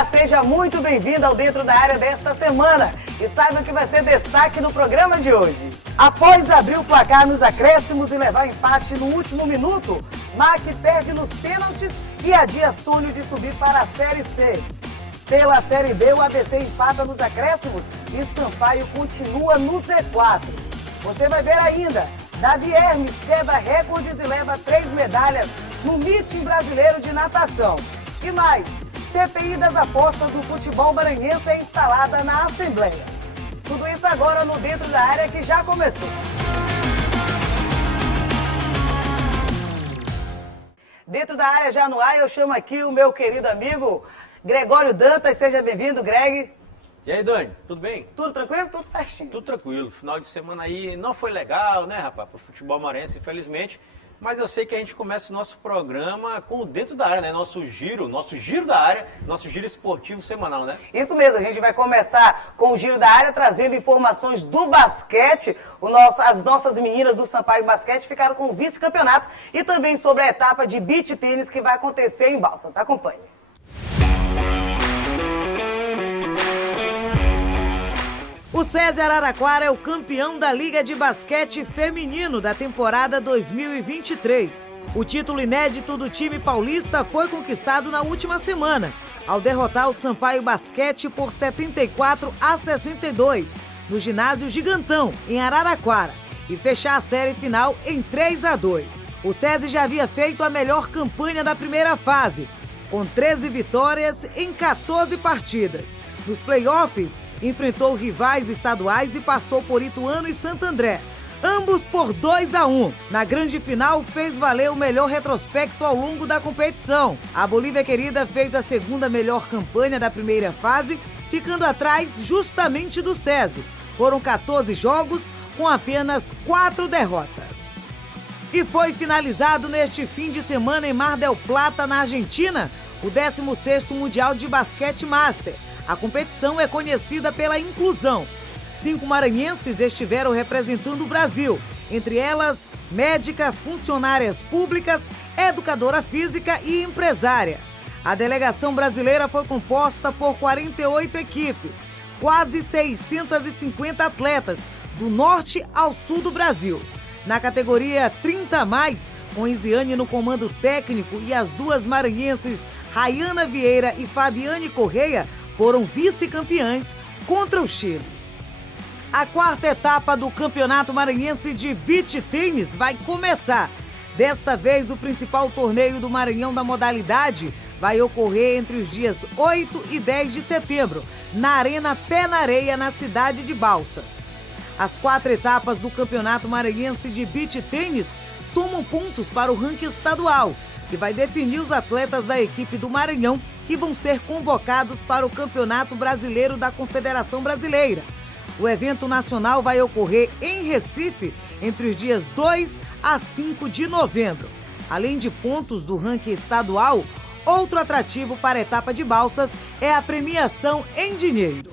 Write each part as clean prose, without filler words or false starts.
Olá, seja muito bem-vindo ao Dentro da Área desta semana e saiba que vai ser destaque no programa de hoje. Após abrir o placar nos acréscimos e levar empate no último minuto, MAC perde nos pênaltis e adia sonho de subir para a Série C. Pela Série B, o ABC empata nos acréscimos e Sampaio continua no Z4. Você vai ver ainda, Davi Hermes quebra recordes e leva 3 medalhas no Meeting Brasileiro de Natação. E mais, CPI das apostas do futebol maranhense é instalada na Assembleia. Tudo isso agora no Dentro da Área que já começou. Dentro da Área já no ar, eu chamo aqui o meu querido amigo Gregório Dantas. Seja bem-vindo, Greg. E aí, Dani, tudo bem? Tudo tranquilo? Tudo certinho. Tudo tranquilo. Final de semana aí não foi legal, né, rapaz, pro futebol maranhense, infelizmente. Mas eu sei que a gente começa o nosso programa com o Dentro da Área, né? Nosso giro da área, nosso giro esportivo semanal, né? Isso mesmo, a gente vai começar com o Giro da Área, trazendo informações do basquete. As nossas meninas do Sampaio Basquete ficaram com o vice-campeonato e também sobre a etapa de beach tênis que vai acontecer em Balsas. Acompanhe. O SESI Araraquara é o campeão da Liga de Basquete Feminino da temporada 2023. O título inédito do time paulista foi conquistado na última semana, ao derrotar o Sampaio Basquete por 74-62, no ginásio Gigantão, em Araraquara, e fechar a série final em 3-2. O SESI já havia feito a melhor campanha da primeira fase, com 13 vitórias em 14 partidas. Nos playoffs, enfrentou rivais estaduais e passou por Ituano e Santo André, ambos por 2-1. Na grande final, fez valer o melhor retrospecto ao longo da competição. A Bolívia Querida fez a segunda melhor campanha da primeira fase, ficando atrás justamente do SESI. Foram 14 jogos, com apenas 4 derrotas. E foi finalizado neste fim de semana em Mar del Plata, na Argentina, o 16º Mundial de Basquete Master. A competição é conhecida pela inclusão. 5 maranhenses estiveram representando o Brasil, entre elas médica, funcionárias públicas, educadora física e empresária. A delegação brasileira foi composta por 48 equipes, quase 650 atletas, do norte ao sul do Brasil. Na categoria 30+, com Isiane no comando técnico e as duas maranhenses, Rayana Vieira e Fabiane Correia, foram vice-campeãs contra o Chile. A quarta etapa do Campeonato Maranhense de Beach Tênis vai começar. Desta vez, o principal torneio do Maranhão da modalidade vai ocorrer entre os dias 8 e 10 de setembro, na Arena Pé na Areia, na cidade de Balsas. As 4 etapas do Campeonato Maranhense de Beach Tênis somam pontos para o ranking estadual, que vai definir os atletas da equipe do Maranhão que vão ser convocados para o Campeonato Brasileiro da Confederação Brasileira. O evento nacional vai ocorrer em Recife entre os dias 2 a 5 de novembro. Além de pontos do ranking estadual, outro atrativo para a etapa de Balsas é a premiação em dinheiro.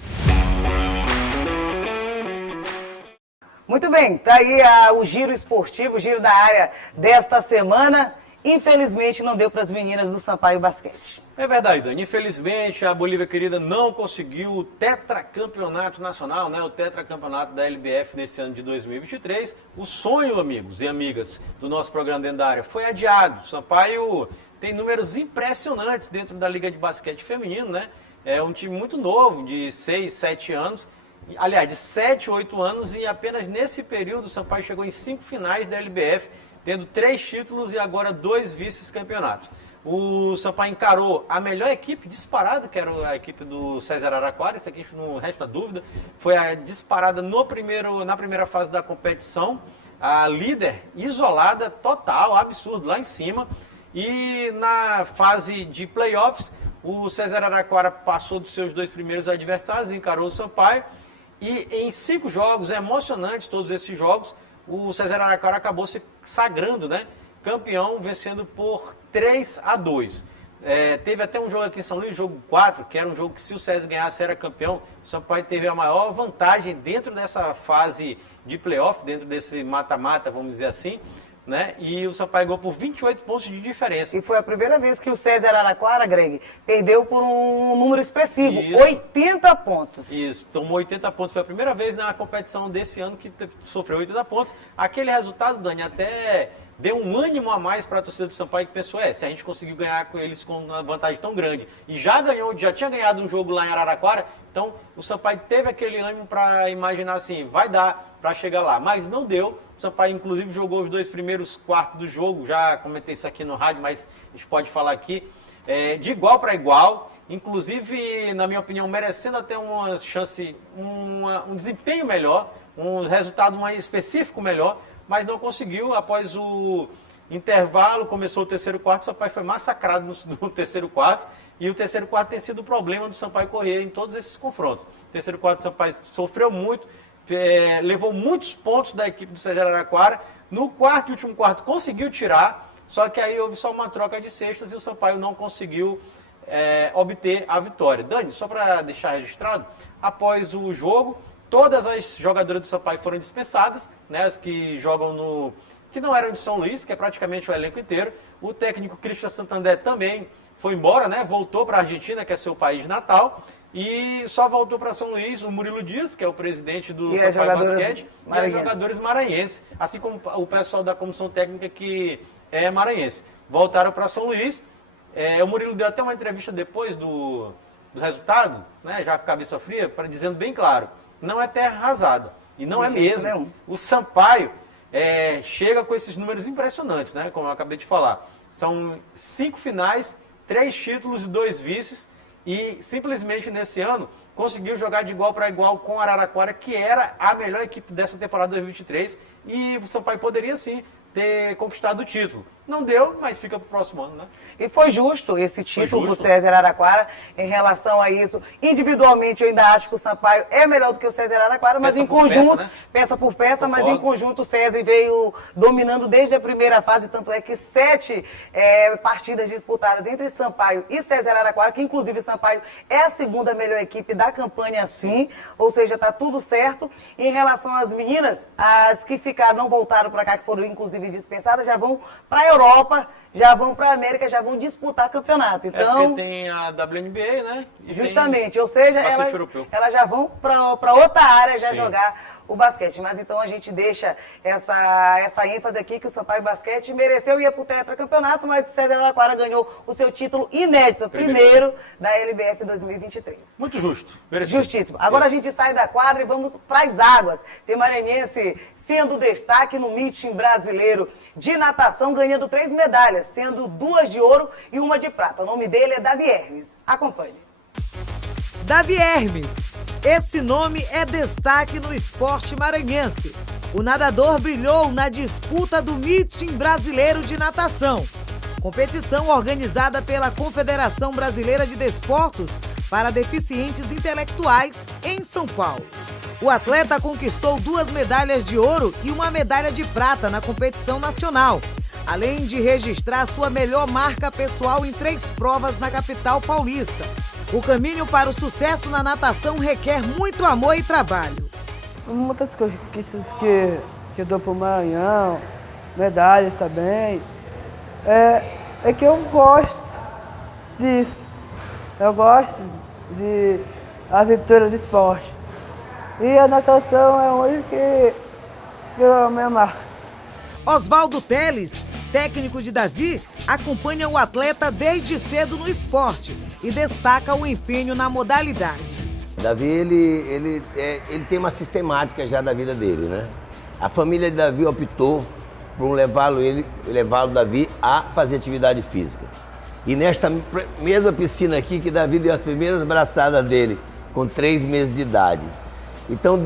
Muito bem, tá aí o giro esportivo, o giro da área desta semana. Infelizmente não deu para as meninas do Sampaio Basquete. É verdade, Dani. Infelizmente a Bolívia Querida não conseguiu o tetracampeonato nacional, né? O tetracampeonato da LBF nesse ano de 2023. O sonho, amigos e amigas, do nosso programa Dentro da Área foi adiado. O Sampaio tem números impressionantes dentro da Liga de Basquete Feminino, né? É um time muito novo, de 6, 7 anos. Aliás, de 7, 8 anos, e apenas nesse período o Sampaio chegou em 5 finais da LBF, tendo 3 títulos e agora 2 vice-campeonatos. O Sampaio encarou a melhor equipe disparada, que era a equipe do SESI Araraquara, isso aqui não resta dúvida. Foi a disparada na primeira fase da competição, a líder isolada, total, absurdo, lá em cima. E na fase de playoffs, o SESI Araraquara passou dos seus 2 primeiros adversários, encarou o Sampaio. E em 5 jogos, emocionantes todos esses jogos, o SESI Araraquara acabou se sagrando, né, campeão, vencendo por 3-2. Teve até um jogo aqui em São Luís, jogo 4, que era um jogo que se o SESI ganhasse era campeão. O Sampaio teve a maior vantagem dentro dessa fase de playoff, dentro desse mata-mata, vamos dizer assim, né? E o Sampaio ganhou por 28 pontos de diferença. E foi a primeira vez que o César Araraquara, Greg, perdeu por um número expressivo, Isso. 80 pontos. Isso, tomou 80 pontos. Foi a primeira vez na competição desse ano que sofreu 80 pontos. Aquele resultado, Dani, até deu um ânimo a mais para a torcida do Sampaio, que pensou, se a gente conseguiu ganhar com eles com uma vantagem tão grande e já tinha ganhado um jogo lá em Araraquara, então o Sampaio teve aquele ânimo para imaginar assim, vai dar para chegar lá, mas não deu. O Sampaio, inclusive, jogou os 2 primeiros quartos do jogo, já comentei isso aqui no rádio, mas a gente pode falar aqui, de igual para igual, inclusive, na minha opinião, merecendo até uma chance, um desempenho melhor, um resultado mais específico melhor, mas não conseguiu. Após o intervalo, começou o terceiro quarto, o Sampaio foi massacrado no terceiro quarto, e o terceiro quarto tem sido o problema do Sampaio Corrêa em todos esses confrontos. O terceiro quarto do Sampaio sofreu muito, levou muitos pontos da equipe do César Araraquara. No quarto e último quarto conseguiu tirar, só que aí houve só uma troca de cestas e o Sampaio não conseguiu obter a vitória. Dani, só para deixar registrado, após o jogo, todas as jogadoras do Sampaio foram dispensadas, né, as que jogam que não eram de São Luís, que é praticamente o elenco inteiro. O técnico Christian Santander também foi embora, né, voltou para a Argentina, que é seu país natal, e só voltou para São Luís o Murilo Dias, que é o presidente do Sampaio Basquete, e os jogadores maranhenses, assim como o pessoal da comissão técnica que é maranhense. Voltaram para São Luís. O Murilo deu até uma entrevista depois do resultado, né, já com cabeça fria, dizendo bem claro, não é terra arrasada. E não é mesmo. O Sampaio chega com esses números impressionantes, né? Como eu acabei de falar. São 5 finais, 3 títulos e 2 vices. E simplesmente nesse ano conseguiu jogar de igual para igual com o Araraquara, que era a melhor equipe dessa temporada 2023. E o Sampaio poderia sim ter conquistado o título. Não deu, mas fica para o próximo ano, né? E foi justo esse título do César Araraquara em relação a isso. Individualmente, eu ainda acho que o Sampaio é melhor do que o César Araraquara, mas em conjunto, peça por peça, mas em conjunto o César veio dominando desde a primeira fase, tanto é que 7 partidas disputadas entre Sampaio e César Araraquara, que inclusive o Sampaio é a segunda melhor equipe da campanha, sim, ou seja, está tudo certo. Em relação às meninas, as que ficaram, não voltaram para cá, que foram inclusive dispensadas, já vão para a Europa, já vão para a América, já vão disputar campeonato. Então, porque tem a WNBA, né? E justamente, ou seja, elas já vão para outra área já jogar o basquete. Mas então a gente deixa essa ênfase aqui que o Sampaio Basquete mereceu ir para o tetracampeonato, mas o César Araraquara ganhou o seu título inédito, primeiro da LBF 2023. Muito justo, merecido. Justíssimo. Agora a gente sai da quadra e vamos para as águas. Tem maranhense sendo destaque no meeting brasileiro de natação, ganhando 3 medalhas, sendo 2 de ouro e 1 de prata. O nome dele é Davi Hermes. Acompanhe. Davi Hermes. Esse nome é destaque no esporte maranhense. O nadador brilhou na disputa do meeting brasileiro de natação, competição organizada pela Confederação Brasileira de Desportos para Deficientes Intelectuais em São Paulo. O atleta conquistou 2 medalhas de ouro e 1 medalha de prata na competição nacional, além de registrar sua melhor marca pessoal em 3 provas na capital paulista. O caminho para o sucesso na natação requer muito amor e trabalho. Muitas conquistas que eu dou para o Maranhão, medalhas também, é que eu gosto disso. Eu gosto de aventura de esporte. E a natação é onde que virou a minha marca. Oswaldo Teles, técnico de Davi, acompanha o atleta desde cedo no esporte e destaca o empenho na modalidade. Davi, ele tem uma sistemática já da vida dele, né? A família de Davi optou por levá-lo Davi a fazer atividade física. E nesta mesma piscina aqui que Davi deu as primeiras braçadas dele, com 3 meses de idade. Então,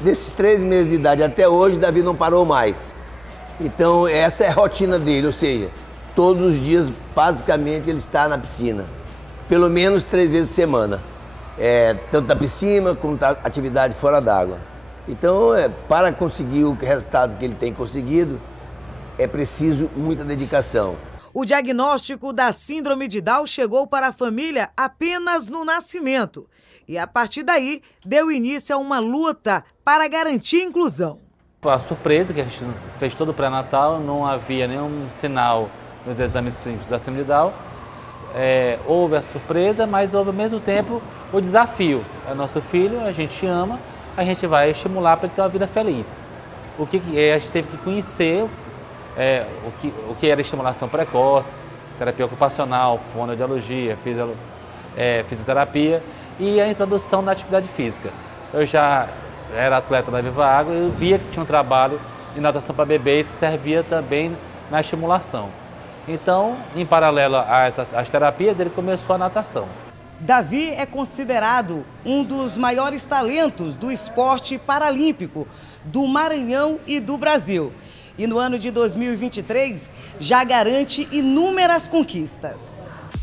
desses 3 meses de idade até hoje, Davi não parou mais. Então, essa é a rotina dele, ou seja, todos os dias, basicamente, ele está na piscina. Pelo menos 3 vezes por semana. Tanto na piscina como na atividade fora d'água. Então, para conseguir o resultado que ele tem conseguido, é preciso muita dedicação. O diagnóstico da síndrome de Down chegou para a família apenas no nascimento. E a partir daí, deu início a uma luta para garantir a inclusão. A surpresa que a gente fez todo o pré-natal, não havia nenhum sinal nos exames clínicos da síndrome de Down. Houve a surpresa, mas houve ao mesmo tempo o desafio. É nosso filho, a gente ama, a gente vai estimular para ele ter uma vida feliz. A gente teve que conhecer o que era estimulação precoce, terapia ocupacional, fonoaudiologia, fisioterapia e a introdução da atividade física. Eu já era atleta da Viva Água e eu via que tinha um trabalho de natação para bebê e isso servia também na estimulação. Então, em paralelo às terapias, ele começou a natação. Davi é considerado um dos maiores talentos do esporte paralímpico do Maranhão e do Brasil. E no ano de 2023 já garante inúmeras conquistas.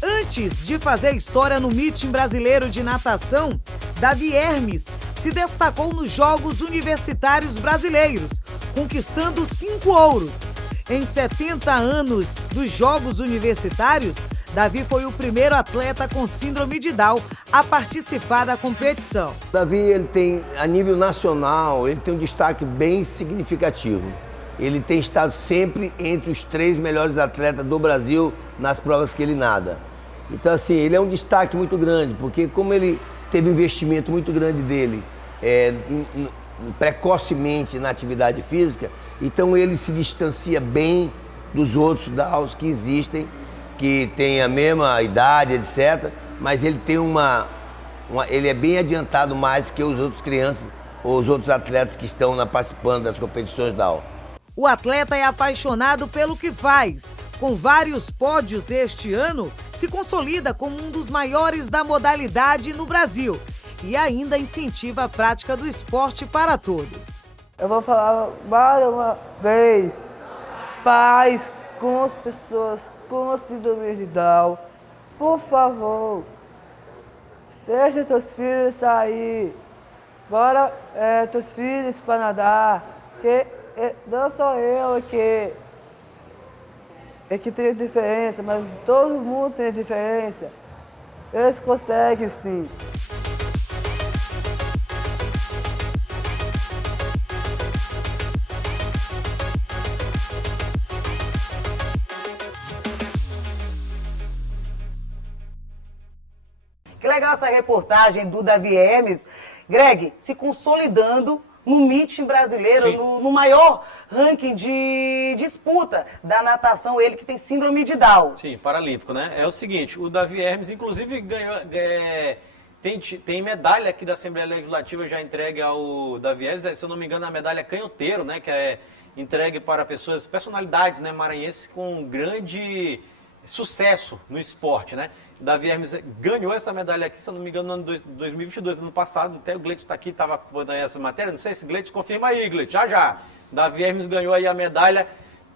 Antes de fazer história no meeting brasileiro de natação, Davi Hermes se destacou nos Jogos Universitários Brasileiros, conquistando 5 ouros. Em 70 anos dos Jogos Universitários, Davi foi o primeiro atleta com síndrome de Down a participar da competição. Davi, ele tem, a nível nacional, ele tem um destaque bem significativo. Ele tem estado sempre entre os 3 melhores atletas do Brasil nas provas que ele nada. Então, assim, ele é um destaque muito grande, porque como ele teve um investimento muito grande dele precocemente na atividade física, então ele se distancia bem dos outros Downs que existem, que têm a mesma idade, etc. Mas ele tem ele é bem adiantado mais que os outros crianças, ou os outros atletas que estão participando das competições Down. O atleta é apaixonado pelo que faz. Com vários pódios este ano, se consolida como um dos maiores da modalidade no Brasil e ainda incentiva a prática do esporte para todos. Eu vou falar mais uma vez, pais com as pessoas com síndrome de Down, por favor, deixa seus filhos sair, bora teus filhos para nadar, que não sou eu que tem diferença, mas todo mundo tem diferença, eles conseguem sim. Que legal essa reportagem do Davi Hermes. Greg, se consolidando no meeting brasileiro, no maior ranking de disputa da natação, ele que tem síndrome de Down. Sim, paralímpico, né? É o seguinte, o Davi Hermes, inclusive, ganhou... Tem medalha aqui da Assembleia Legislativa já entregue ao Davi Hermes, se eu não me engano, a medalha canhoteiro, né? Que é entregue para personalidades, né, maranhenses com grande sucesso no esporte, né? Davi Hermes ganhou essa medalha aqui, se eu não me engano, no ano 2022, ano passado, até o Gleito está aqui, estava acompanhando essa matéria, não sei se Gleito confirma aí, Gleito, já. Davi Hermes ganhou aí a medalha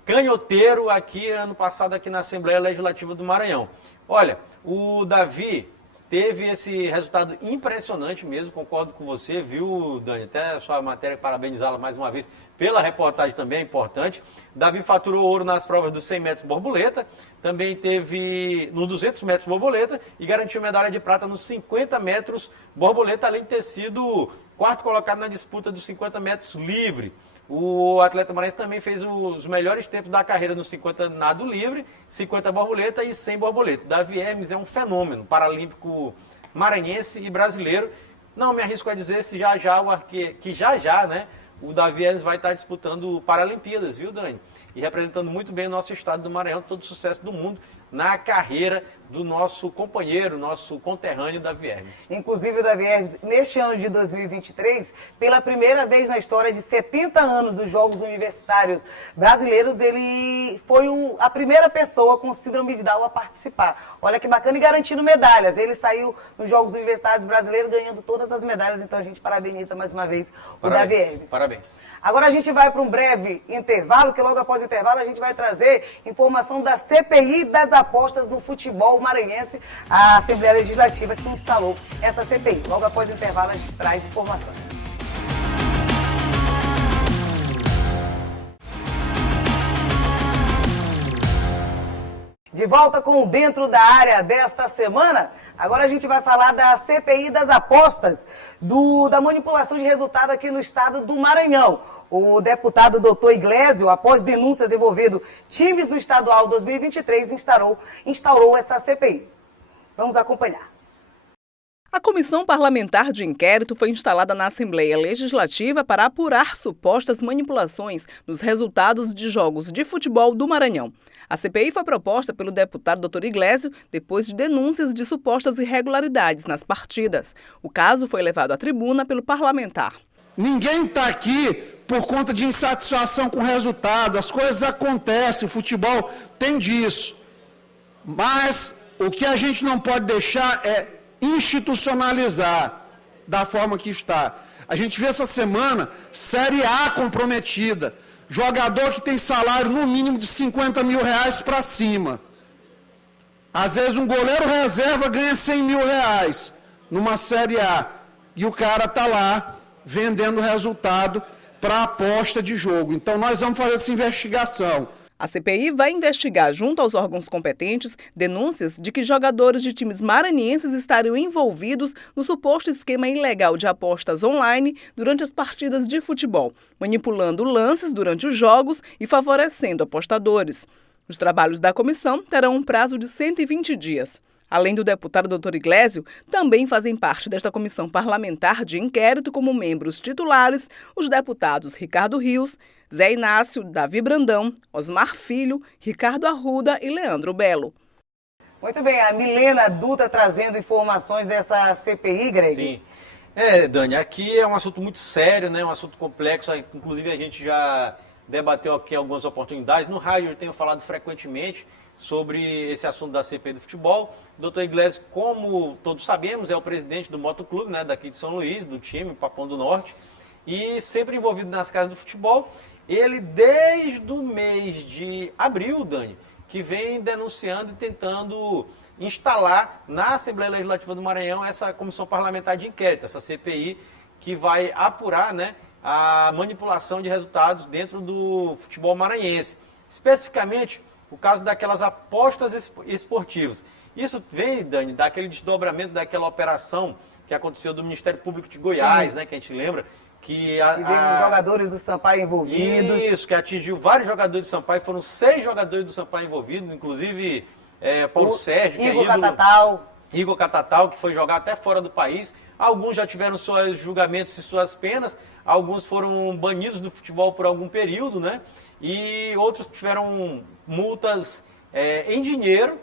canhoteiro aqui, ano passado, aqui na Assembleia Legislativa do Maranhão. Olha, o Davi teve esse resultado impressionante mesmo, concordo com você, viu, Dani? Até a sua matéria, parabenizá-la mais uma vez pela reportagem também, é importante. Davi faturou ouro nas provas dos 100 metros borboleta, também teve nos 200 metros borboleta e garantiu medalha de prata nos 50 metros borboleta, além de ter sido quarto colocado na disputa dos 50 metros livre. O atleta maranhense também fez os melhores tempos da carreira nos 50 nado livre, 50 borboleta e 100 borboleta. Davi Hermes é um fenômeno paralímpico maranhense e brasileiro. Não me arrisco a dizer se já, né? O Davi Hermes vai estar disputando Paralimpíadas, viu, Dani? E representando muito bem o nosso estado do Maranhão, todo o sucesso do mundo na carreira do nosso companheiro, nosso conterrâneo Davi Hermes. Inclusive o Davi Hermes, neste ano de 2023, pela primeira vez na história de 70 anos dos Jogos Universitários Brasileiros, ele foi a primeira pessoa com síndrome de Down a participar. Olha que bacana, e garantindo medalhas. Ele saiu nos Jogos Universitários Brasileiros ganhando todas as medalhas, então a gente parabeniza mais uma vez o Davi Hermes. Parabéns. Agora a gente vai para um breve intervalo, que logo após o intervalo a gente vai trazer informação da CPI das apostas no futebol maranhense, a Assembleia Legislativa que instalou essa CPI. Logo após o intervalo a gente traz informação. De De volta com o Dentro da Área desta semana. Agora a gente vai falar da CPI das apostas, da manipulação de resultado aqui no estado do Maranhão. O deputado Dr. Iglesio, após denúncias envolvendo times no estadual 2023, instaurou essa CPI. Vamos acompanhar. A Comissão Parlamentar de Inquérito foi instalada na Assembleia Legislativa para apurar supostas manipulações nos resultados de jogos de futebol do Maranhão. A CPI foi proposta pelo deputado Dr. Iglesio depois de denúncias de supostas irregularidades nas partidas. O caso foi levado à tribuna pelo parlamentar. Ninguém está aqui por conta de insatisfação com o resultado. As coisas acontecem, o futebol tem disso. Mas o que a gente não pode deixar é institucionalizar da forma que está. A gente vê essa semana Série A comprometida. Jogador que tem salário no mínimo de 50 mil reais para cima. Às vezes um goleiro reserva ganha 100 mil reais numa Série A. E o cara está lá vendendo resultado para aposta de jogo. Então nós vamos fazer essa investigação. A CPI vai investigar, junto aos órgãos competentes, denúncias de que jogadores de times maranhenses estariam envolvidos no suposto esquema ilegal de apostas online durante as partidas de futebol, manipulando lances durante os jogos e favorecendo apostadores. Os trabalhos da comissão terão um prazo de 120 dias. Além do deputado Dr. Iglesio, também fazem parte desta comissão parlamentar de inquérito como membros titulares os deputados Ricardo Rios, Zé Inácio, Davi Brandão, Osmar Filho, Ricardo Arruda e Leandro Belo. Muito bem, a Milena Dutra trazendo informações dessa CPI, Greg. Sim. Dani, aqui é um assunto muito sério, né? Um assunto complexo, inclusive a gente já debateu aqui algumas oportunidades. No rádio eu tenho falado frequentemente sobre esse assunto da CPI do futebol. O Dr. Iglesio, como todos sabemos, é o presidente do Motoclube, né, daqui de São Luís, do time Papão do Norte, e sempre envolvido nas casas do futebol. Ele, desde o mês de abril, Dani, que vem denunciando e tentando instalar na Assembleia Legislativa do Maranhão essa comissão parlamentar de inquérito, essa CPI, que vai apurar, né, a manipulação de resultados dentro do futebol maranhense. Especificamente, o caso daquelas apostas esportivas. Isso vem, Dani, daquele desdobramento daquela operação que aconteceu do Ministério Público de Goiás, né, que a gente lembra, que os jogadores do Sampaio envolvidos. Isso, que atingiu vários jogadores do Sampaio, foram 6 jogadores do Sampaio envolvidos, inclusive Paulo Sérgio, Igor Catatal, que foi jogar até fora do país. Alguns já tiveram seus julgamentos e suas penas, alguns foram banidos do futebol por algum período, né? E outros tiveram multas em dinheiro,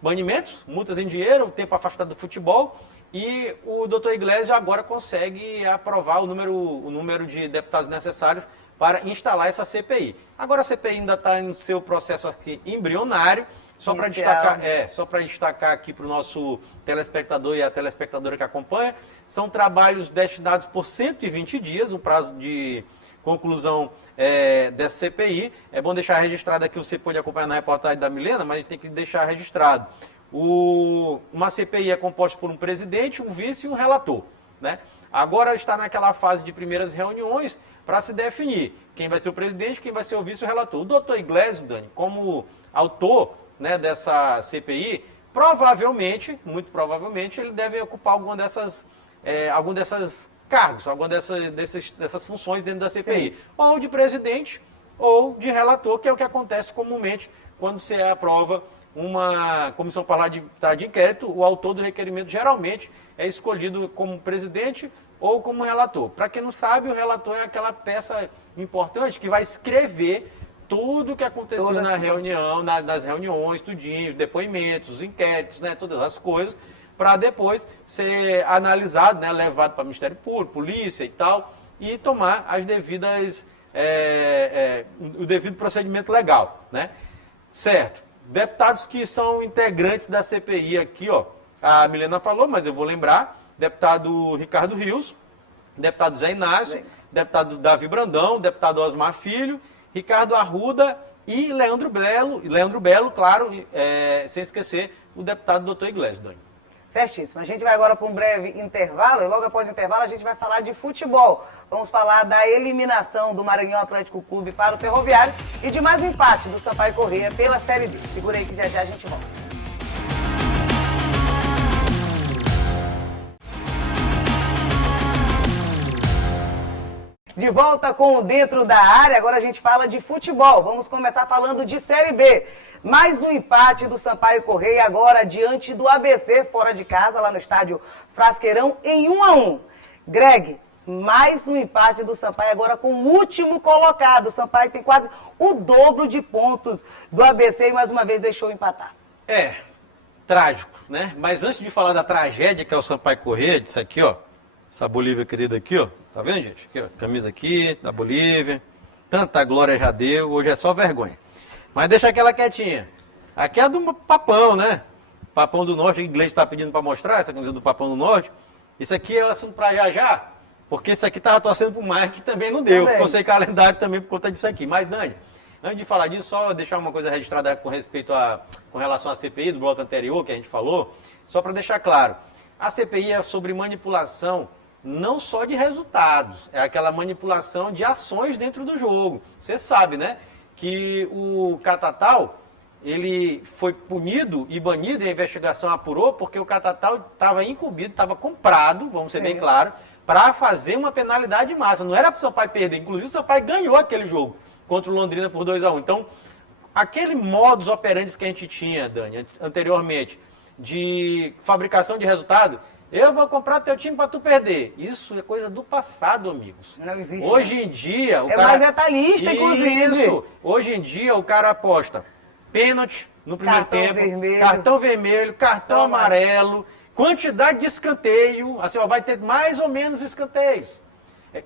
banimentos, multas em dinheiro, tempo afastado do futebol. E o Dr. Iglesio agora consegue aprovar o número de deputados necessários para instalar essa CPI. Agora a CPI ainda está no seu processo aqui embrionário. Só para destacar aqui para o nosso telespectador e a telespectadora que acompanha, são trabalhos destinados por 120 dias, o prazo de conclusão dessa CPI. É bom deixar registrado aqui, você pode acompanhar na reportagem da Milena, mas tem que deixar registrado. Uma CPI é composta por um presidente, um vice e um relator, né? Agora está naquela fase de primeiras reuniões para se definir quem vai ser o presidente, quem vai ser o vice e o relator. O doutor Iglesio, Dani, como autor, né, dessa CPI, provavelmente, muito provavelmente, ele deve ocupar algum desses cargos, alguma dessas funções dentro da CPI. Sim. Ou de presidente ou de relator, que é o que acontece comumente quando se aprova uma comissão parlamentar de inquérito. O autor do requerimento geralmente é escolhido como presidente ou como relator. Para quem não sabe, o relator é aquela peça importante que vai escrever tudo o que aconteceu na reunião, nas reuniões, tudinho, os depoimentos, os inquéritos, né, todas as coisas, para depois ser analisado, né, levado para o Ministério Público, polícia e tal, e tomar as devidas, o devido procedimento legal, né? Certo. Deputados que são integrantes da CPI aqui, ó, a Milena falou, mas eu vou lembrar, deputado Ricardo Rios, deputado Zé Inácio, deputado Davi Brandão, deputado Osmar Filho, Ricardo Arruda e Leandro Belo, claro, sem esquecer o deputado Dr. Iglesio, Dani. Certíssimo. A gente vai agora para um breve intervalo, e logo após o intervalo a gente vai falar de futebol. Vamos falar da eliminação do Maranhão Atlético Clube para o Ferroviário e de mais um empate do Sampaio Corrêa pela Série D. Segura aí que já já a gente volta. De volta com o Dentro da Área, agora a gente fala de futebol. Vamos começar falando de Série B. Mais um empate do Sampaio Corrêa agora diante do ABC, fora de casa, lá no estádio Frasqueirão, em 1-1. Greg, mais um empate do Sampaio agora com o último colocado. O Sampaio tem quase o dobro de pontos do ABC e mais uma vez deixou empatar. Trágico, né? Mas antes de falar da tragédia que é o Sampaio Corrêa, disso aqui, ó, essa Bolívia querida aqui, ó, tá vendo, gente? Aqui, ó, camisa aqui, da Bolívia, tanta glória já deu, hoje é só vergonha. Mas deixa aquela quietinha. Aqui é do Papão, né? Papão do Norte, o inglês está pedindo para mostrar, essa camisa do Papão do Norte. Isso aqui é assunto para já, porque isso aqui estava torcendo pro Mike, que também não deu. Ficou sem calendário também por conta disso aqui. Mas, Dani, antes de falar disso, só deixar uma coisa registrada com relação à CPI do bloco anterior, que a gente falou, só para deixar claro. A CPI é sobre manipulação não só de resultados, é aquela manipulação de ações dentro do jogo. Você sabe, né? Que o Catatal, ele foi punido e banido, e a investigação apurou, porque o Catatal estava incumbido, estava comprado, vamos ser bem claros, para fazer uma penalidade máxima. Não era para o Sampaio perder, inclusive o Sampaio ganhou aquele jogo contra o Londrina por 2-1. Então, aquele modus operandi que a gente tinha, Dani, anteriormente, de fabricação de resultado, eu vou comprar teu time para tu perder. Isso é coisa do passado, amigos. Não existe. Hoje em dia... o cara... mais detalhista, inclusive. Isso. Hoje em dia o cara aposta pênalti no primeiro tempo, cartão vermelho, cartão amarelo, quantidade de escanteio, assim, ó, vai ter mais ou menos escanteios.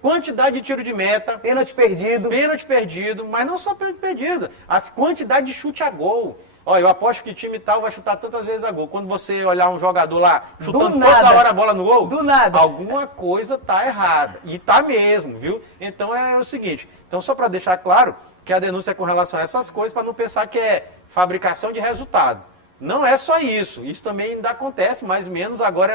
Quantidade de tiro de meta. Pênalti perdido. Pênalti perdido, mas não só pênalti perdido. As quantidade de chute a gol. Olha, eu aposto que time tal vai chutar tantas vezes a gol. Quando você olhar um jogador lá chutando toda hora a bola no gol, do nada, alguma coisa tá errada. E tá mesmo, viu? Então é o seguinte, então só para deixar claro que a denúncia é com relação a essas coisas, para não pensar que é fabricação de resultado. Não é só isso. Isso também ainda acontece, mais ou menos, agora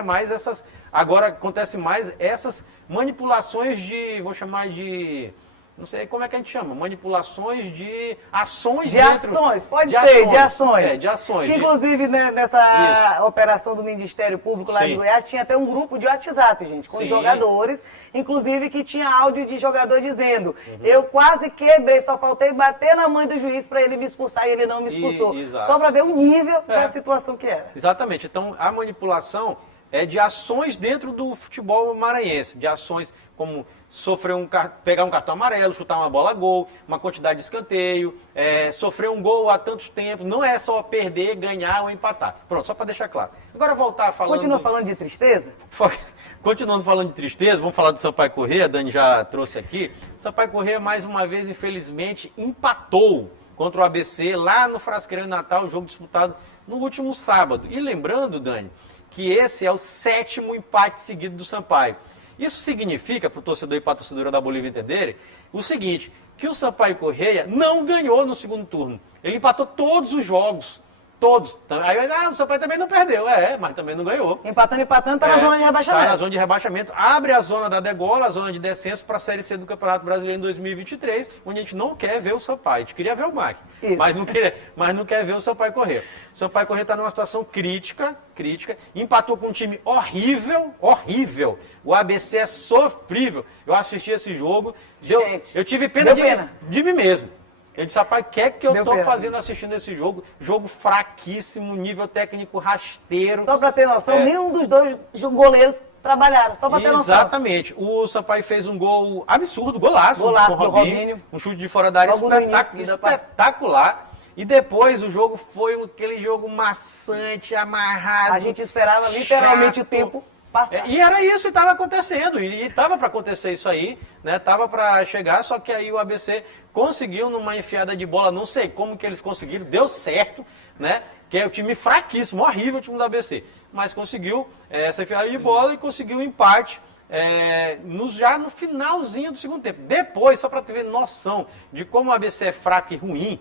acontece mais essas manipulações de, vou chamar de... Não sei como é que a gente chama, manipulações de ações de ações, pode ser, de ações. De ações. Inclusive, né, nessa operação do Ministério Público lá de Goiás, tinha até um grupo de WhatsApp, gente, com jogadores, inclusive que tinha áudio de jogador dizendo, eu quase quebrei, só faltei bater na mãe do juiz para ele me expulsar e ele não me expulsou. Só para ver o nível da situação que era. Exatamente, então a manipulação é de ações dentro do futebol maranhense, de ações como pegar um cartão amarelo, chutar uma bola a gol, uma quantidade de escanteio, sofrer um gol há tantos tempos, não é só perder, ganhar ou empatar. Pronto, só para deixar claro. Agora voltar falando... Continua falando de tristeza? Continuando falando de tristeza, vamos falar do Sampaio Corrêa, a Dani já trouxe aqui. O Sampaio Corrêa, mais uma vez, infelizmente, empatou contra o ABC lá no Frasqueirão Natal, um jogo disputado no último sábado. E lembrando, Dani, que esse é o 7º empate seguido do Sampaio. Isso significa, para o torcedor e para a torcedora da Bolívia entenderem, o seguinte, que o Sampaio Corrêa não ganhou no segundo turno. Ele empatou todos os jogos. Todos. Aí, o Sampaio também não perdeu, mas também não ganhou. Empatando, tá na zona de rebaixamento. Tá na zona de rebaixamento. Abre a zona da degola, a zona de descenso para a Série C do Campeonato Brasileiro em 2023, onde a gente não quer ver o Sampaio. A gente queria ver o MAC, mas não quer ver o Sampaio Corrêa. O Sampaio Corrêa está numa situação crítica, empatou com um time horrível. O ABC é sofrível. Eu assisti esse jogo, eu tive pena de mim mesmo. Eu disse, rapaz, o que é que eu estou fazendo assistindo esse jogo? Jogo fraquíssimo, nível técnico rasteiro. Só para ter noção, nenhum dos dois goleiros trabalharam, só para ter noção. Exatamente. O Sampaio fez um gol absurdo, golaço com o Robinho. Um chute de fora da área espetacular. E depois o jogo foi aquele jogo maçante, amarrado. A gente esperava literalmente o tempo passar. E era isso que estava acontecendo. E estava para acontecer isso aí, né? Tava para chegar, só que aí o ABC conseguiu numa enfiada de bola, não sei como que eles conseguiram, deu certo, né? Que é o time fraquíssimo, horrível o time do ABC. Mas conseguiu essa enfiada de bola e conseguiu um empate já no finalzinho do segundo tempo. Depois, só para ter noção de como o ABC é fraco e ruim,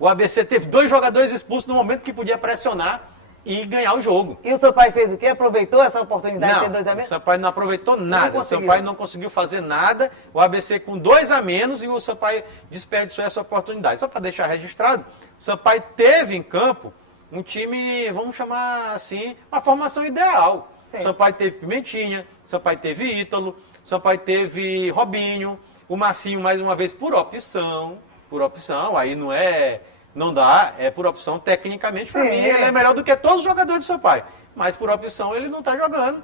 o ABC teve 2 jogadores expulsos no momento que podia pressionar e ganhar o jogo. E o Sampaio fez o quê? Aproveitou essa oportunidade de ter 2 a menos? O Sampaio não aproveitou nada. O Sampaio não conseguiu fazer nada. O ABC com 2 a menos e o Sampaio desperdiçou essa oportunidade. Só para deixar registrado, o Sampaio teve em campo um time, vamos chamar assim, uma formação ideal. Sim. O Sampaio teve Pimentinha, o Sampaio teve Ítalo, o Sampaio teve Robinho, o Marcinho mais uma vez por opção, aí não dá, é por opção, tecnicamente, para mim, ele é melhor do que todos os jogadores do Sampaio. Mas por opção ele não está jogando,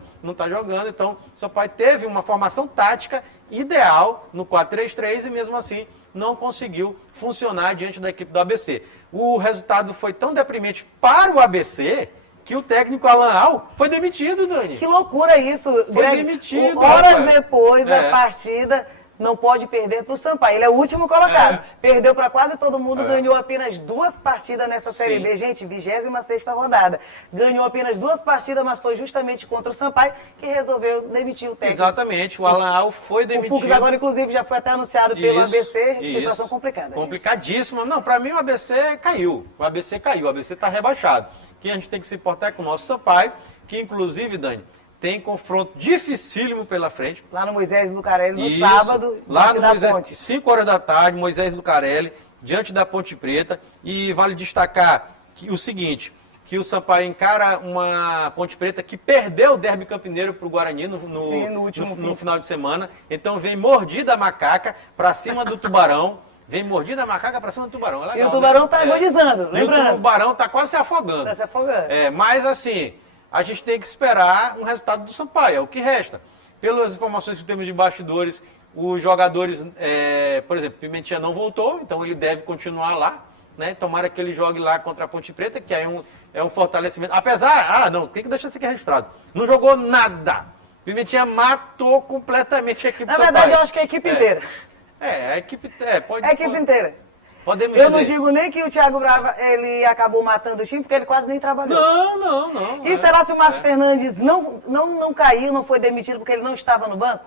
então o Sampaio teve uma formação tática ideal no 4-3-3 e mesmo assim não conseguiu funcionar diante da equipe do ABC. O resultado foi tão deprimente para o ABC que o técnico Alan Al foi demitido, Dani. Que loucura isso, Foi demitido. Horas depois, a partida não pode perder para o Sampaio. Ele é o último colocado. Perdeu para quase todo mundo, ganhou apenas 2 partidas nessa Série B. Gente, 26ª rodada. Ganhou apenas 2 partidas, mas foi justamente contra o Sampaio que resolveu demitir o técnico. Exatamente, o Alan Al foi demitido. O Fux agora, inclusive, já foi até anunciado pelo ABC. Situação complicada. Complicadíssima. Não, para mim o ABC caiu. O ABC está rebaixado. Que a gente tem que se importar com o nosso Sampaio, que inclusive, Dani, tem confronto dificílimo pela frente. Lá no Moisés Lucarelli, no sábado, lá no Moisés, Ponte. 5 horas da tarde, Moisés Lucarelli, diante da Ponte Preta. E vale destacar que o seguinte, que o Sampaio encara uma Ponte Preta que perdeu o derby campineiro para o Guarani no final de semana. Então vem mordida a macaca para cima do Tubarão. Vem mordida a macaca para cima do Tubarão. É legal, e o Tubarão está agonizando, lembrando. O Tubarão está quase se afogando. Está se afogando. Mas assim, a gente tem que esperar um resultado do Sampaio, é o que resta. Pelas informações que temos de bastidores, os jogadores, por exemplo, Pimentinha não voltou, então ele deve continuar lá, né? Tomara que ele jogue lá contra a Ponte Preta, que é um fortalecimento. Apesar, tem que deixar isso aqui registrado, não jogou nada. Pimentinha matou completamente a equipe do Sampaio. Na verdade, eu acho que é a equipe inteira. A equipe, pode... É a equipe inteira. Podemos eu dizer. não digo nem que o Thiago Brava ele acabou matando o time, porque ele quase nem trabalhou. Não. E será se o Márcio Fernandes não caiu, não foi demitido porque ele não estava no banco?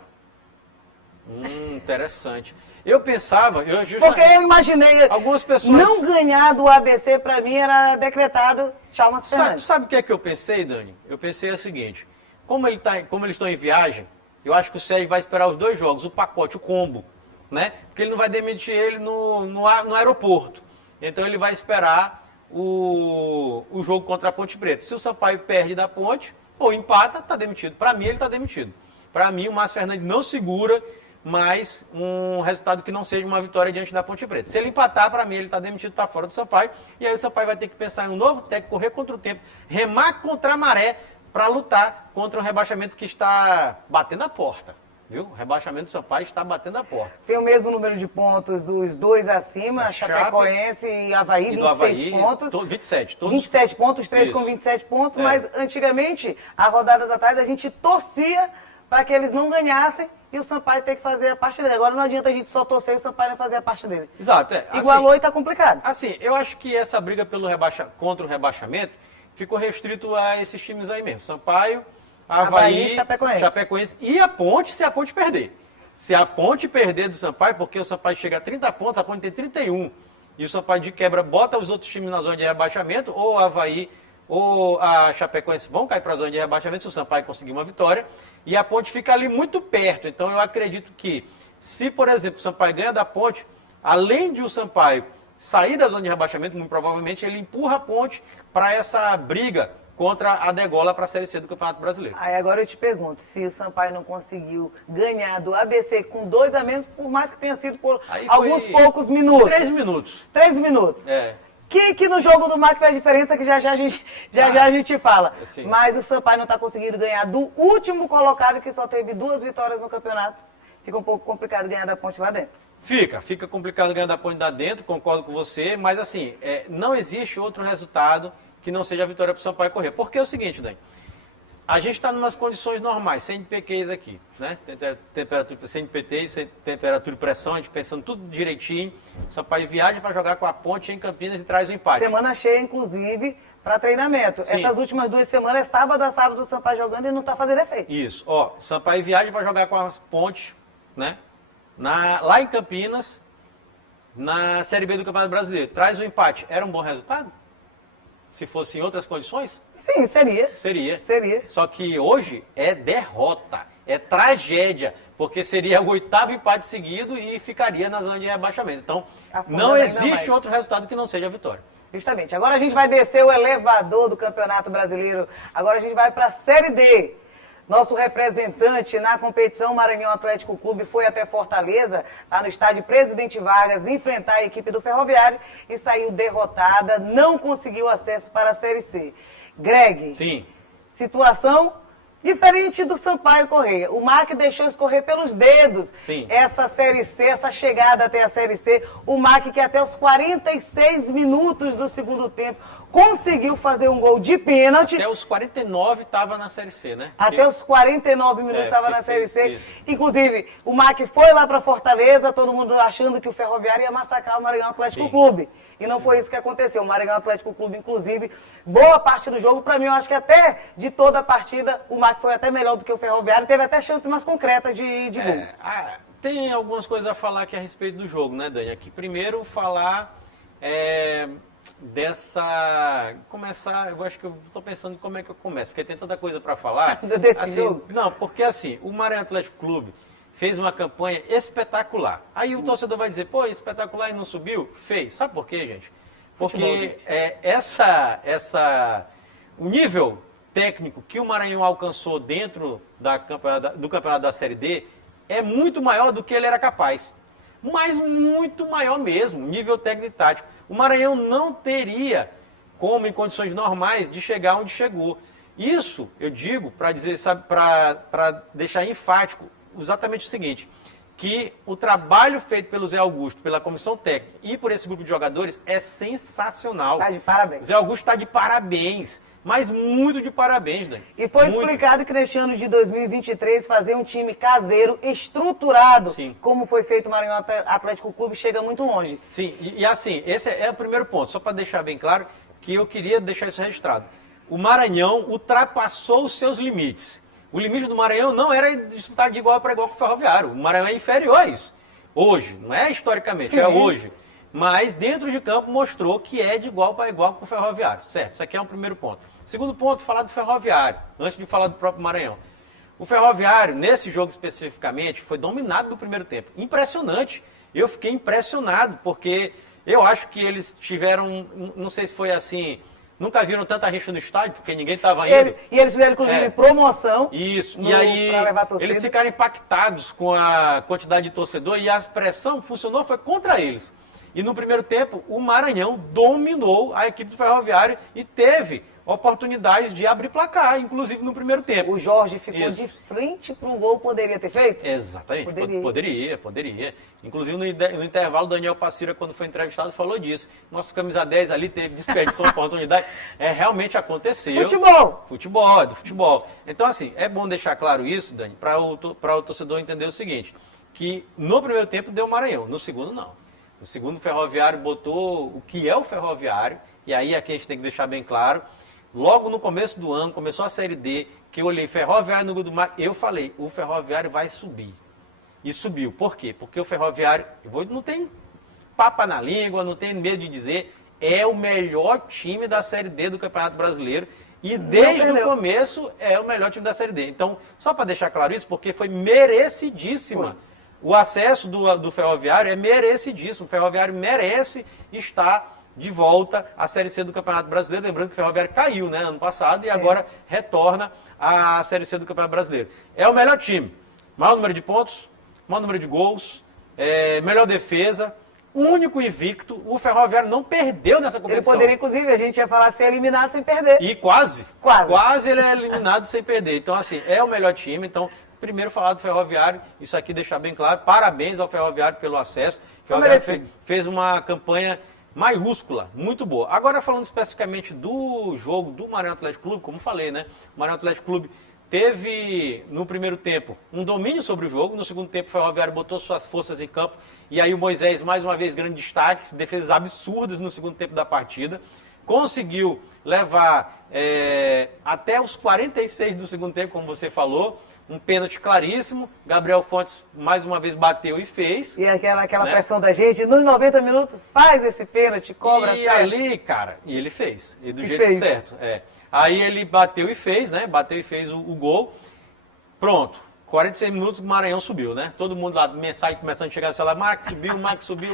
Interessante. Eu pensava... Porque eu imaginei... Algumas pessoas... Não ganhar do ABC, para mim, era decretado tchau, Márcio Fernandes. Sabe o que é que eu pensei, Dani? Eu pensei o seguinte. Como eles estão em viagem, eu acho que o Sérgio vai esperar os 2 jogos, o pacote, o combo. Né? Porque ele não vai demitir ele no aeroporto. Então ele vai esperar o jogo contra a Ponte Preta. Se o Sampaio perde da Ponte ou empata, está demitido. Para mim, ele está demitido. Para mim, o Márcio Fernandes não segura mais um resultado que não seja uma vitória diante da Ponte Preta. Se ele empatar, para mim, ele está demitido, está fora do Sampaio. E aí o Sampaio vai ter que pensar em um novo técnico, correr contra o tempo, remar contra a maré para lutar contra um rebaixamento que está batendo a porta. Viu? O rebaixamento do Sampaio está batendo a porta. Tem o mesmo número de pontos dos 2 acima, Chapecoense e Avaí, 26 pontos. 27. 27 pontos, 3 com 27 pontos, mas antigamente, há rodadas atrás, a gente torcia para que eles não ganhassem e o Sampaio ter que fazer a parte dele. Agora não adianta a gente só torcer e o Sampaio não fazer a parte dele. Exato. Igualou e está complicado. Assim, eu acho que essa briga contra o rebaixamento ficou restrito a esses times aí mesmo. Sampaio, Avaí, Chapecoense e a Ponte, se a Ponte perder. Se a Ponte perder do Sampaio, porque o Sampaio chega a 30 pontos, a Ponte tem 31. E o Sampaio de quebra bota os outros times na zona de rebaixamento, ou a Avaí ou a Chapecoense vão cair para a zona de rebaixamento se o Sampaio conseguir uma vitória. E a Ponte fica ali muito perto. Então eu acredito que se, por exemplo, o Sampaio ganha da Ponte, além de o Sampaio sair da zona de rebaixamento, muito provavelmente ele empurra a Ponte para essa briga contra a degola para a Série C do Campeonato Brasileiro. Aí agora eu te pergunto, se o Sampaio não conseguiu ganhar do ABC com 2 a menos, por mais que tenha sido por alguns poucos minutos. 3 minutos. 3 minutos. Que no jogo do MAC faz diferença, que já a gente fala. Mas o Sampaio não está conseguindo ganhar do último colocado, que só teve 2 vitórias no campeonato. Fica um pouco complicado ganhar da Ponte lá dentro. Fica complicado ganhar da Ponte lá dentro, concordo com você, mas assim, não existe outro resultado que não seja a vitória para o Sampaio correr. Porque é o seguinte, Dani, a gente está em umas condições normais, sem PQs aqui, né? Temperatura, sem PTs, sem temperatura e pressão, a gente pensando tudo direitinho. O Sampaio viaja para jogar com a Ponte em Campinas e traz o empate. Semana cheia, inclusive, para treinamento. Sim. Essas últimas 2 semanas, sábado a sábado, o Sampaio jogando e não está fazendo efeito. Isso. O Sampaio viaja para jogar com a Ponte, né? Lá em Campinas, na Série B do Campeonato Brasileiro. Traz o empate. Era um bom resultado? se fosse em outras condições? Sim, seria. Seria. Seria. Só que hoje é derrota, é tragédia, porque seria o 8º empate seguido e ficaria na zona de rebaixamento. Então, não existe outro resultado que não seja a vitória. Justamente. Agora a gente vai descer o elevador do Campeonato Brasileiro. Agora a gente vai para a Série D. Nosso representante na competição, Maranhão Atlético Clube, foi até Fortaleza, tá no estádio Presidente Vargas, enfrentar a equipe do Ferroviário e saiu derrotada, não conseguiu acesso para a Série C. Greg, sim, situação diferente do Sampaio Correia. O Mac deixou escorrer pelos dedos. Sim. Essa Série C, essa chegada até a Série C. O Mac, que até os 46 minutos do segundo tempo conseguiu fazer um gol de pênalti. Até os 49 estava na Série C, né? Até os 49 minutos estava na Série C. Isso. Inclusive, o Mac foi lá para Fortaleza, todo mundo achando que o Ferroviário ia massacrar o Maranhão Atlético Clube. E não foi isso que aconteceu. O Maranhão Atlético Clube, inclusive, boa parte do jogo, para mim, eu acho que até de toda a partida, o Mac foi até melhor do que o Ferroviário, teve até chances mais concretas de gols. Tem algumas coisas a falar aqui a respeito do jogo, né, Dani? Aqui, primeiro, falar começar, eu acho que eu estou pensando como é que eu começo, porque tem tanta coisa para falar. Desse jogo? Não, porque assim, o Maranhão Atlético Clube fez uma campanha espetacular. Aí o torcedor vai dizer, pô, espetacular e não subiu? Fez. Sabe por quê, gente? Porque o nível técnico que o Maranhão alcançou dentro do campeonato da Série D é muito maior do que ele era capaz. Mas muito maior mesmo, nível técnico e tático. O Maranhão não teria como, em condições normais, de chegar onde chegou. Isso, eu digo, para dizer, sabe, para deixar enfático, exatamente o seguinte, que o trabalho feito pelo Zé Augusto, pela comissão técnica e por esse grupo de jogadores é sensacional. Está de parabéns. Zé Augusto está de parabéns, mas muito de parabéns, Dani. E foi explicado que neste ano de 2023 fazer um time caseiro, estruturado, como foi feito o Maranhão Atlético Clube, chega muito longe. Sim, e assim, esse é o primeiro ponto, só para deixar bem claro que eu queria deixar isso registrado. O Maranhão ultrapassou os seus limites. O limite do Maranhão não era disputar de igual para igual com o Ferroviário. O Maranhão é inferior a isso. Hoje, não é historicamente, é hoje. Mas dentro de campo mostrou que é de igual para igual com o Ferroviário. Certo, isso aqui é um primeiro ponto. Segundo ponto, falar do Ferroviário, antes de falar do próprio Maranhão. O Ferroviário, nesse jogo especificamente, foi dominado no primeiro tempo. Impressionante. Eu fiquei impressionado, porque eu acho que eles tiveram, não sei se foi assim... Nunca viram tanta rixa no estádio, porque ninguém estava indo. E eles fizeram, inclusive, promoção. Isso. E aí, eles ficaram impactados com a quantidade de torcedor e a pressão funcionou, foi contra eles. E no primeiro tempo, o Maranhão dominou a equipe do Ferroviário e teve oportunidades de abrir placar, inclusive no primeiro tempo. O Jorge ficou de frente para um gol, poderia ter feito? Exatamente, poderia. Inclusive no intervalo, o Daniel Passira, quando foi entrevistado, falou disso. Nosso camisa 10 ali teve desperdiçou uma oportunidade. Realmente aconteceu. Futebol. Então, assim, é bom deixar claro isso, Dani, para o torcedor entender o seguinte, que no primeiro tempo deu o Maranhão, no segundo não. No segundo, o Ferroviário botou o que é o Ferroviário, e aí aqui a gente tem que deixar bem claro. Logo no começo do ano, começou a Série D, que eu olhei Ferroviário no Grupo do Mar, eu falei, o Ferroviário vai subir. E subiu. Por quê? Porque o Ferroviário, não tem papa na língua, não tem medo de dizer, é o melhor time da Série D do Campeonato Brasileiro e desde o começo é o melhor time da Série D. Então, só para deixar claro isso, porque foi merecidíssima. O acesso do Ferroviário é merecidíssimo. O Ferroviário merece estar de volta à Série C do Campeonato Brasileiro. Lembrando que o Ferroviário caiu, né, ano passado e agora retorna à Série C do Campeonato Brasileiro. É o melhor time. Maior número de pontos, maior número de gols, melhor defesa, único invicto. O Ferroviário não perdeu nessa competição. Ele poderia, inclusive, a gente ia falar ser eliminado sem perder. E quase ele é eliminado sem perder. Então, assim, é o melhor time. Então, primeiro falar do Ferroviário, isso aqui deixar bem claro. Parabéns ao Ferroviário pelo acesso. O Ferroviário fez uma campanha maiúscula, muito boa. Agora, falando especificamente do jogo do Maranhão Atlético Clube, como falei, né? O Maranhão Atlético Clube teve, no primeiro tempo, um domínio sobre o jogo. No segundo tempo, o Ferroviário botou suas forças em campo. E aí o Moisés, mais uma vez, grande destaque. Defesas absurdas no segundo tempo da partida. Conseguiu levar até os 46 do segundo tempo, como você falou. um pênalti claríssimo, Gabriel Fontes mais uma vez bateu e fez. E aquela pressão da gente, nos 90 minutos, faz esse pênalti, cobra, e sai. ali, cara, e ele fez, e do jeito certo. Aí ele bateu e fez, né? Bateu e fez o gol. Pronto. 46 minutos o Maranhão subiu, né? Todo mundo lá, mensagem começando a chegar, sei lá, Max subiu.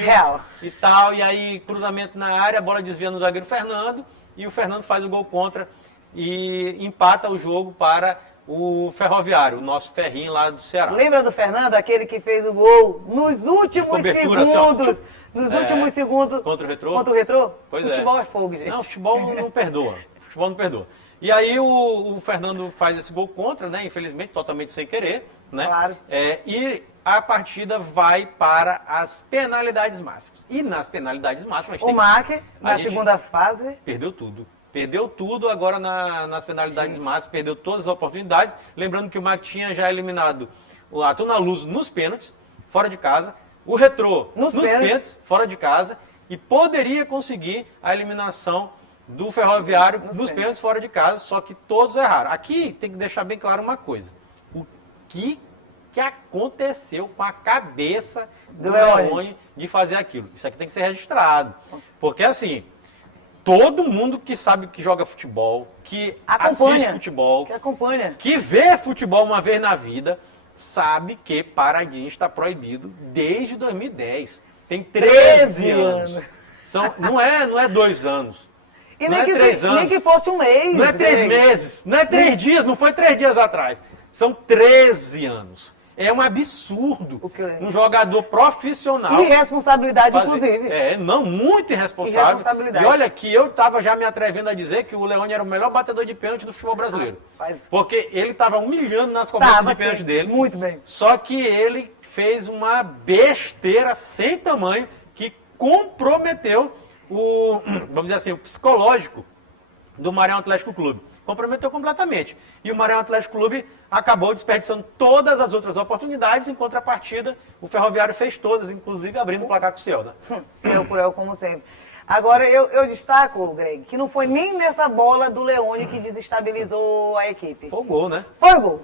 Real. E tal. E aí, cruzamento na área, a bola desvia no zagueiro Fernando. E o Fernando faz o gol contra e empata o jogo para o Ferroviário, o nosso ferrinho lá do Ceará. Lembra do Fernando, aquele que fez o gol nos últimos segundos? Assim, nos últimos segundos. Contra o Retrô? Contra o Retrô? Pois futebol é fogo, gente. Não, futebol não perdoa. Futebol não perdoa. E aí o Fernando faz esse gol contra, né? Infelizmente, totalmente sem querer, né? Claro. E a partida vai para as penalidades máximas. E nas penalidades máximas... O MAC, na segunda fase... Perdeu tudo. Perdeu tudo agora nas penalidades máximas, perdeu todas as oportunidades. Lembrando que o MAC tinha já eliminado o Atuna Luz nos pênaltis, fora de casa. O Retrô nos pênaltis, fora de casa. E poderia conseguir a eliminação do Ferroviário nos pênaltis fora de casa, só que todos erraram. Aqui tem que deixar bem claro uma coisa. O que aconteceu com a cabeça do Leone de fazer aquilo? Isso aqui tem que ser registrado. Porque assim, todo mundo que sabe que joga futebol, que assiste futebol, que vê futebol uma vez na vida, sabe que paradinha está proibido desde 2010. Tem 13 anos. Não é 2 anos. E nem, que 3 anos. Nem que fosse um mês. Não é 3 meses, não é 3 dias, não foi 3 dias atrás. São 13 anos. É um absurdo. Um jogador profissional. Irresponsabilidade, inclusive. Muito irresponsável. E olha que eu estava já me atrevendo a dizer que o Leone era o melhor batedor de pênalti do futebol brasileiro. Porque ele estava humilhando nas cobranças de pênalti dele. Muito bem. Só que ele fez uma besteira sem tamanho que comprometeu vamos dizer assim, o psicológico do Maranhão Atlético Clube. Comprometeu completamente. E o Maranhão Atlético Clube acabou desperdiçando todas as outras oportunidades. Em contrapartida, o Ferroviário fez todas, inclusive abrindo o placar com o Ciel, né? Ciel por El, como sempre. Agora, eu destaco, Greg, que não foi nem nessa bola do Leone que desestabilizou a equipe. Foi o gol, né? Foi o gol.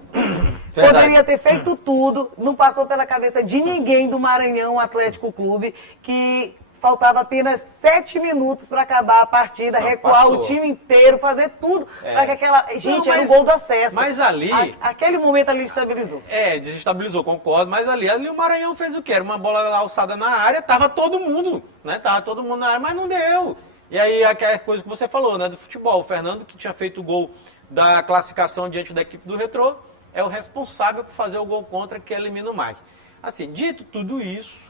Poderia ter feito tudo, não passou pela cabeça de ninguém do Maranhão Atlético Clube, que faltava apenas 7 minutos para acabar a partida, recuar o time inteiro, fazer tudo para que aquela... Gente, era um gol do acesso. Mas ali... Aquele momento ali desestabilizou. Desestabilizou, concordo. Mas ali o Maranhão fez o quê? Era uma bola lá alçada na área, tava todo mundo, né? Tava todo mundo na área, mas não deu. E aí, aquela coisa que você falou, né? Do futebol. O Fernando, que tinha feito o gol da classificação diante da equipe do Retrô, é o responsável por fazer o gol contra que elimina o MAC. Assim, dito tudo isso,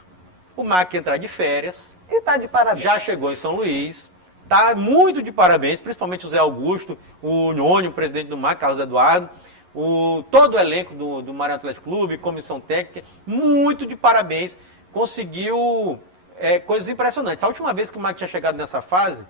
o MAC entrar de férias... E tá de parabéns. Já chegou em São Luís, tá muito de parabéns, principalmente o Zé Augusto, o Nhônio, o presidente do MAC, Carlos Eduardo, todo o elenco do Maranhão Atlético Clube, comissão técnica, muito de parabéns. Conseguiu coisas impressionantes. A última vez que o MAC tinha chegado nessa fase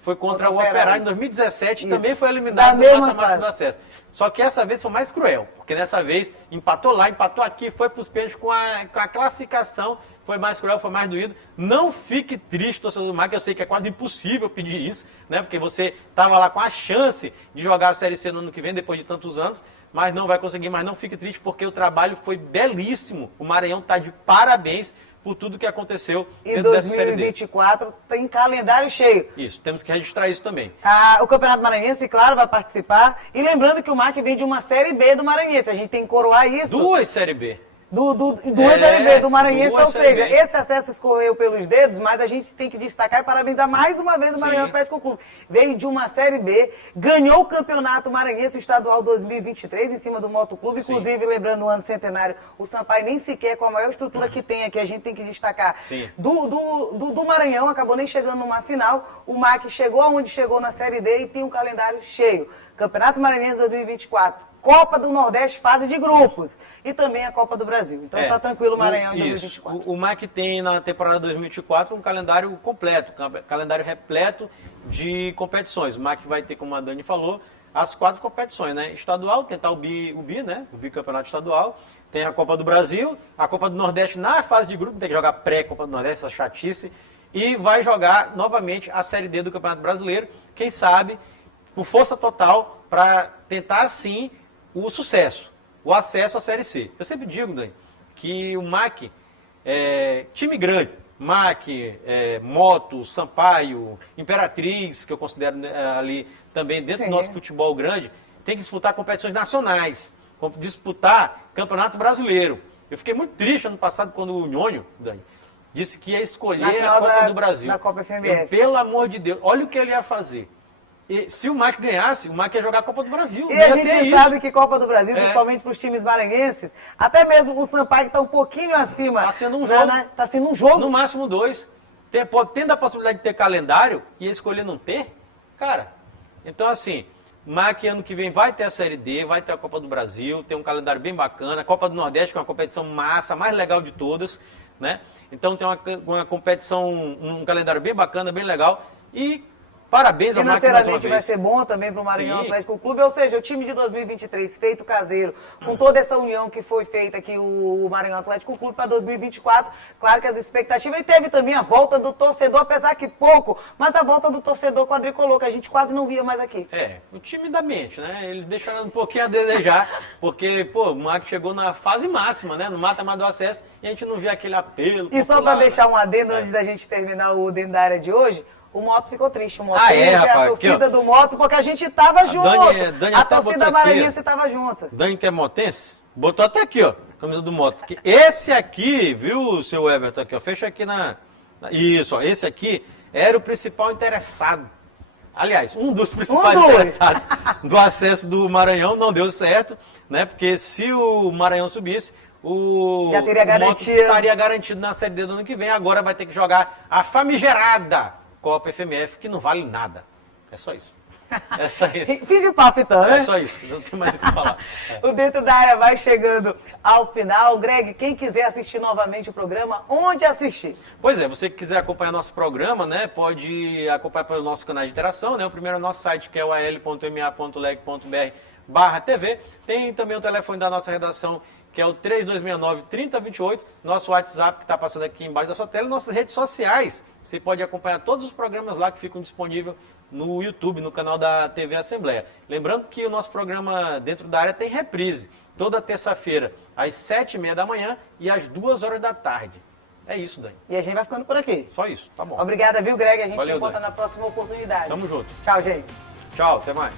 foi contra o Operário em 2017 e também foi eliminado do mata-mata do acesso. Só que essa vez foi mais cruel, porque dessa vez empatou lá, empatou aqui, foi para os pênaltis com a classificação. Foi mais cruel, foi mais doído. Não fique triste, torcedor do MAC, eu sei que é quase impossível pedir isso, né? Porque você estava lá com a chance de jogar a Série C no ano que vem, depois de tantos anos, mas não vai conseguir. Mas não fique triste, porque o trabalho foi belíssimo. O Maranhão está de parabéns por tudo que aconteceu dentro dessa Série D. E 2024 tem calendário cheio. Isso, temos que registrar isso também. O Campeonato Maranhense, claro, vai participar. E lembrando que o MAC vem de uma Série B do Maranhense. A gente tem que coroar isso. 2 Série B. Duas Série B do Maranhense, ou seja, esse acesso escorreu pelos dedos, mas a gente tem que destacar e parabenizar mais uma vez o Maranhão Atlético Clube. Veio de uma Série B, ganhou o Campeonato Maranhense Estadual 2023 em cima do Moto Clube, inclusive lembrando o ano centenário, o Sampaio nem sequer com a maior estrutura que tem aqui, a gente tem que destacar. Do Maranhão, acabou nem chegando numa final, o MAC chegou aonde chegou na Série D e tem um calendário cheio. Campeonato Maranhense 2024. Copa do Nordeste, fase de grupos. E também a Copa do Brasil. Então tá tranquilo o Maranhão em 2024. O MAC tem na temporada 2024 um calendário completo, calendário repleto de competições. O MAC vai ter, como a Dani falou, as 4 competições, né? Estadual, tentar o bi, né? O bicampeonato estadual. Tem a Copa do Brasil, a Copa do Nordeste na fase de grupo, tem que jogar pré-Copa do Nordeste, essa chatice. E vai jogar novamente a Série D do Campeonato Brasileiro, quem sabe, com força total, para tentar, sim, o sucesso. o acesso à Série C. Eu sempre digo, Dani, que o MAC time grande, MAC, Moto, Sampaio, Imperatriz, que eu considero ali também dentro do nosso futebol grande, tem que disputar competições nacionais, disputar Campeonato Brasileiro. Eu fiquei muito triste ano passado quando o Nhonho, Dani, disse que ia escolher a Copa do Brasil. Da Copa FMF. Pelo amor de Deus, olha o que ele ia fazer. E se o MAC ganhasse, o MAC ia jogar a Copa do Brasil. E a gente sabe que Copa do Brasil, principalmente para os times maranhenses, até mesmo o Sampaio que está um pouquinho acima. Está sendo um jogo. Está sendo um jogo. No máximo 2. Tendo a possibilidade de ter calendário e escolher não ter, cara. Então, assim, o MAC ano que vem vai ter a Série D, vai ter a Copa do Brasil, tem um calendário bem bacana. A Copa do Nordeste, que é uma competição massa, a mais legal de todas, né? Então tem uma competição, um calendário bem bacana, bem legal. E parabéns ao MAC mais uma vez. Financeiramente vai ser bom também para o Maranhão Atlético Clube, ou seja, o time de 2023 feito caseiro, com toda essa união que foi feita aqui o Maranhão Atlético Clube para 2024, claro que as expectativas, e teve também a volta do torcedor, apesar que pouco, mas a volta do torcedor quadricolor, que a gente quase não via mais aqui. O timidamente, né? Eles deixaram um pouquinho a desejar, porque, pô, o MAC chegou na fase máxima, né? No mata-mata do acesso, e a gente não via aquele apelo. E só para deixar um adendo antes da gente terminar o dentro da área de hoje, o Moto ficou triste, o Moto. Rapaz, a torcida do Moto, porque a gente tava junto. Dani a torcida maranhense tava junto. Dani, que é motense, botou até aqui, ó, camisa do Moto. Porque esse aqui, viu, seu Everton, aqui, ó, fecha aqui Isso, ó, esse aqui era o principal interessado. Aliás, um dos principais interessados do acesso do Maranhão, não deu certo, né? Porque se o Maranhão subisse, já teria garantido. Estaria garantido na Série D do ano que vem, agora vai ter que jogar a famigerada Copa FMF, que não vale nada. É só isso. É só isso. Fim de papo então, né? É só isso, não tem mais o que falar. O Dentro da Área vai chegando ao final. Greg, quem quiser assistir novamente o programa, onde assistir? Pois é, você que quiser acompanhar nosso programa, né, pode acompanhar pelo nosso canal de interação, né? O primeiro é o nosso site, que é o al.ma.leg.br/TV. Tem também o telefone da nossa redação, que é o 3269-3028, nosso WhatsApp que está passando aqui embaixo da sua tela, nossas redes sociais. Você pode acompanhar todos os programas lá que ficam disponíveis no YouTube, no canal da TV Assembleia. Lembrando que o nosso programa Dentro da Área tem reprise, toda terça-feira, às 7h30 da manhã e às 2h da tarde. É isso, Dani. E a gente vai ficando por aqui. Só isso, tá bom. Obrigada, viu, Greg? A gente Valeu, se encontra Dani. na próxima oportunidade. Tamo junto. Tchau, gente. Tchau, até mais.